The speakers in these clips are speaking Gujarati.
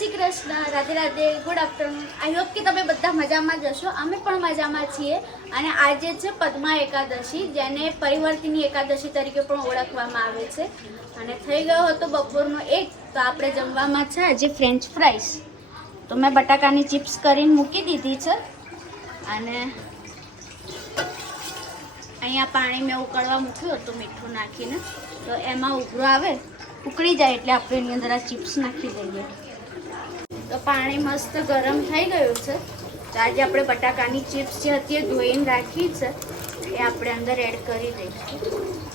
Shri Krishna, Radhe Radhe, good afternoon. I hope કે તમે બધા મજામાં જ હશો. અમે પણ મજામાં છીએ. અને આજે છે પદ્મા એકાદશી, જેને પરિવર્તિની એકાદશી તરીકે પણ ઓળખવામાં આવે છે. અને થઈ ગયો હતો બપોરનો 1. તો આપણે જમવામાં છે આજે ફ્રેન્ચ ફ્રાઈસ. તો મેં બટાકાની ચિપ્સ કરીને મૂકી દીધી છે. અને અહીંયા પાણી મેં ઉકળવા મૂક્યું હતું મીઠું નાખીને. તો એમાં ઉભરો આવે, ઉકળી જાય એટલે આપણે એની અંદર આ ચિપ્સ નાખી દઈએ. તો પાણી મસ્ત ગરમ થઈ ગયું છે. તો આજે આપણે બટાકાની ચિપ્સ જે હતી એ ધોઈને રાખી છે એ આપણે અંદર એડ કરી દઈશું.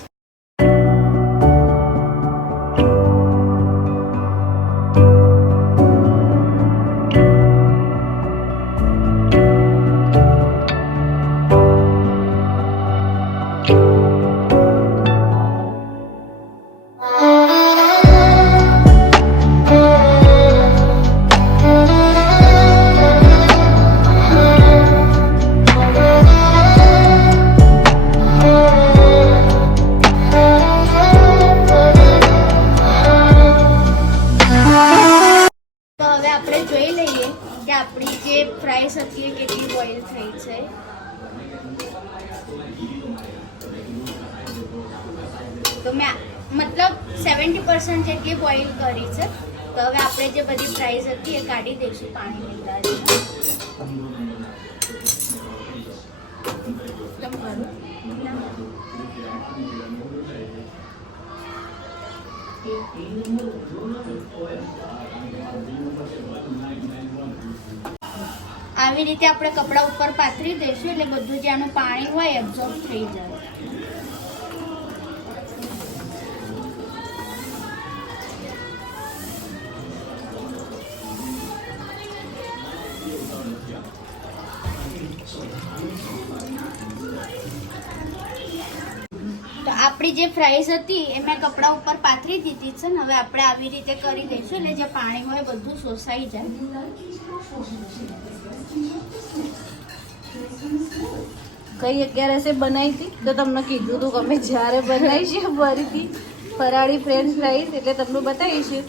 આપણી જે ફ્રાઈસ હતી એ કેટલી બોઇલ થઈ છે. તો મેં મતલબ 70% જેટલી બોઇલ કરી છે. તો હવે આપણે જે બધી ફ્રાઈસ હતી એ કાઢી દઈશું પાણી લીધા. આવી રીતે આપણે કપડા ઉપર પાથરી દઈશું એટલે બધું જે આનું પાણી હોય એબ્ઝોર્બ થઈ જાય. તો આપણી જે ફ્રાઈસ હતી એ મેં કપડા ઉપર પાથરી દીધી છે ને હવે આપણે આવી રીતે કરી દઈશું એટલે જે પાણી હોય બધું શોષાઈ જાય. કઈ 11 બનાવી હતી તો તમને કીધું હતું કે અમે જ્યારે બનાવીશું ફરીથી ફરાળી ફ્રેન્ચ ફ્રાઈસ એટલે તમને બતાવીશું.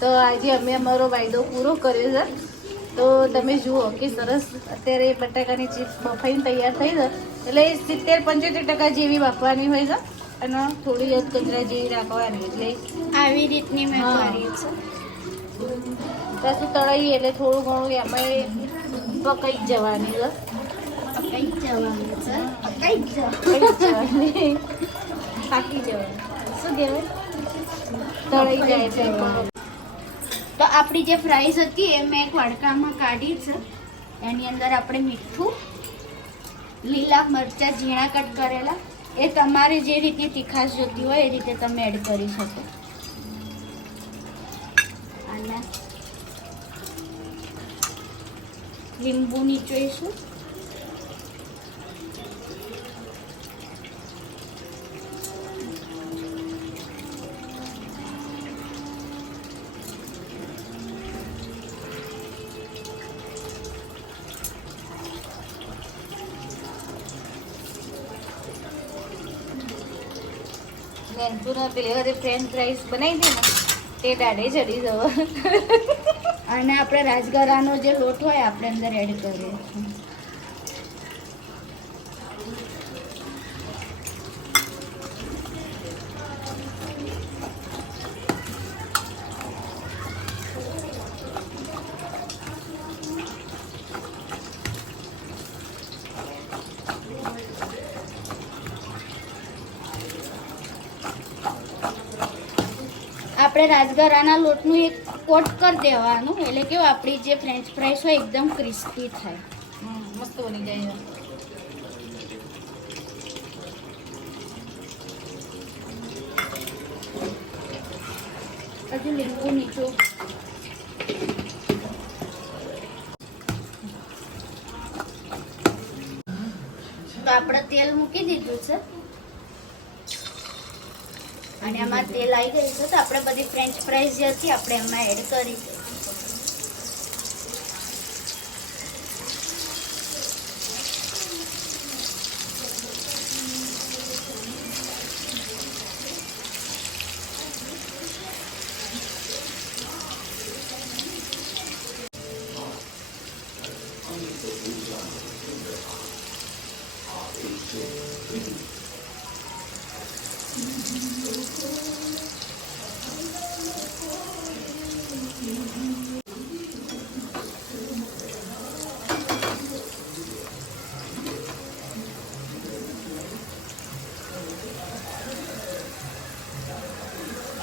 તો આજે અમે અમારો વાયદો પૂરો કર્યો છે. તો તમે જુઓ કે સરસ અત્યારે બટાકાની ચિપ્સ બફાઈને તૈયાર થઈ જાય એટલે 70-75% જેવી બાફવાની હોય છે અને થોડી જ કચરા જેવી રાખવાની. એટલે આવી રીતની મેં કરી છે. પાછું તળાઈએ એટલે થોડું ઘણું એમાં પકાઈ જ જવાની છે. પાકી જવાની શું કહેવાય તળાઈ જાય છે. તો આપણી જે ફ્રાઈસ હતી એ મેં એક વાડકામાં કાઢી છે. એની અંદર આપણે મીઠું, લીલા મરચાં ઝીણા કટ કરેલા, એ તમારે જે રીતની તીખાશ જોતી હોય એ રીતે તમે એડ કરી શકો. અને લીંબુ નીચોઈશું. પેલી ફ્રેન્ચ ફ્રાઈસ બનાવી દે ને તે દાડે ચડી જવા. અને આપણે રાજગરાનો જે લોટ હોય આપણે અંદર એડ કરીએ. આપણે રાજગરાના લોટનું એક કોટ કરી દેવાનું એટલે કેવું આપણી જે ફ્રેન્ચ ફ્રાઈસ હોય એકદમ ક્રિસ્પી થાય. મસ્ત બની જાય. હજુ લીંબુ નીચું. તો આપણે તેલ મૂકી દીધું છે અને એમાં તેલ આવી ગયું છે. તો આપણે બધી ફ્રેન્ચ ફ્રાઈઝ જે હતી આપણે એમાં એડ કરી.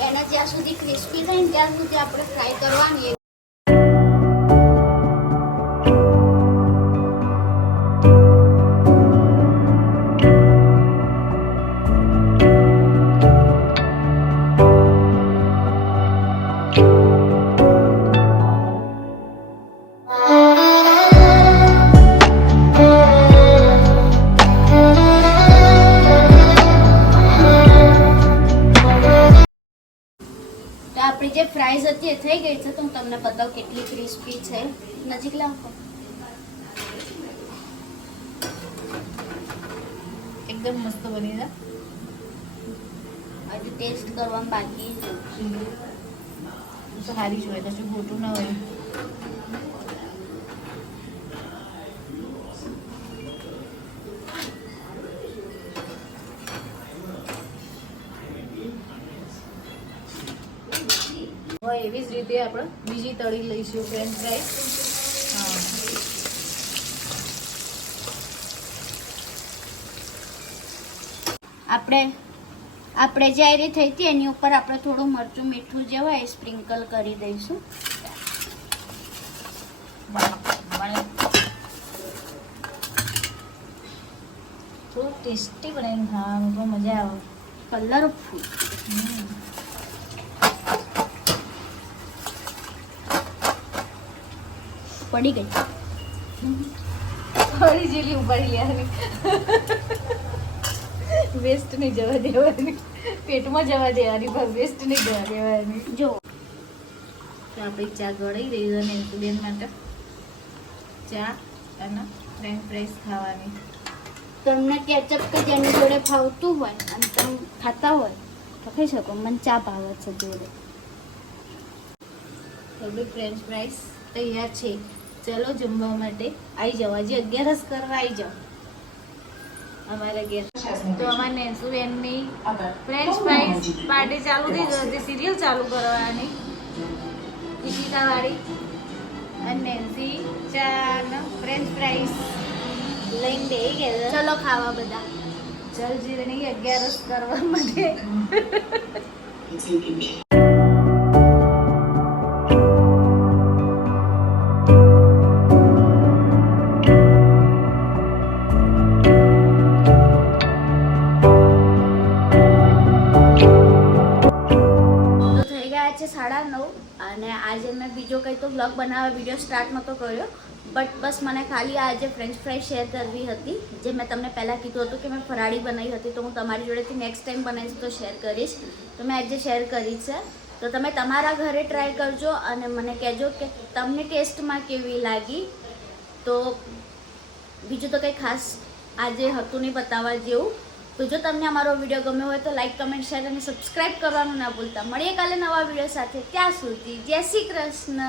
એને જ્યાં સુધી ક્રિસ્પી થાય ને ત્યાં સુધી આપણે ફ્રાય કરવાની. આપણી જે ફ્રાઈઝ હતી એ થઈ ગઈ છે, તો હું તમને બતાવું કેટલી ક્રિસ્પી છે. નજીક લાવો. એકદમ મસ્ત બની છે. હજુ ટેસ્ટ કરવામાં બાકી છે. સારી જ હોય, કશું ખોટું ના હોય. હવે એવી જ રીતે આપણે બીજી તળી લઈશું ફ્રેન્ચ ફ્રાઈઝ. હા, આપણે જે આયરી થઈ હતી એની ઉપર આપણે થોડું મરચું મીઠું જે હોય એ સ્પ્રિંકલ કરી દઈશું. થોડું ટેસ્ટી બનાવીને ખાવાનું તો મજા આવે. કલરફુલ. પડી ગઈ. થોડી જેલી ઉપાડી લેવાની. વેસ્ટ નહીં જવા દેવાની, પેટમાં જવા દેવાની, પણ વેસ્ટ નહીં જવા દેવાની. જો તો આપણી ચા ગળી રહી છે ને બેન માટે ચા અને ફ્રેન્ચ ફ્રાઈઝ ખાવાની. તમને કેચઅપ કે જેની જોડે ભાવતું હોય અને તમે ખાતા હોય તો ખાઈ શકો. મને ચા ભાવે છે જોડે. આપણી ફ્રેન્ચ ફ્રાઈઝ તૈયાર છે. ચલો જમવા માટે આવી જાઓ. આજે 11 કરવા આવી જાઓ અમારા ઘેર. તો અમારે નેન્સુબેનની ફ્રેન્ચ ફ્રાઈઝ પાર્ટી ચાલુ થઈ ગઈ. સિરિયલ ચાલુ કરવાની ઈશિકાવાળી. અને નેન્સી ચા અને ફ્રેન્ચ ફ્રાઈઝ લઈને બેસી ગયા. ચલો ખાવા બધા. જલજીરની 11 કરવા માટે. છે 9:30 અને આજે મેં બીજો કંઈ તો વ્લોગ બનાવવા વિડીયો સ્ટાર્ટ નહોતો કર્યો, બટ બસ મને ખાલી આજે ફ્રેન્ચ ફ્રાઈ શેર કરવી હતી. જે મેં તમને પહેલાં કીધું હતું કે મેં ફરાળી બનાવી હતી, તો હું તમારી જોડેથી નેક્સ્ટ ટાઈમ બનાવીશ તો શેર કરીશ. તો મેં આજે શેર કરી છે. તો તમે તમારા ઘરે ટ્રાય કરજો અને મને કહેજો કે તમને ટેસ્ટમાં કેવી લાગી. તો બીજું તો કંઈ ખાસ આજે હતું નહીં બતાવવા જેવું. તો જો તમને અમારો વિડીયો ગમ્યો હોય તો લાઈક, કમેન્ટ, શેર અને સબસ્ક્રાઈબ કરવાનું ના ભૂલતા. મળીએ કાલે નવા વિડીયો સાથે. ત્યાં સુધી જય શ્રી કૃષ્ણ.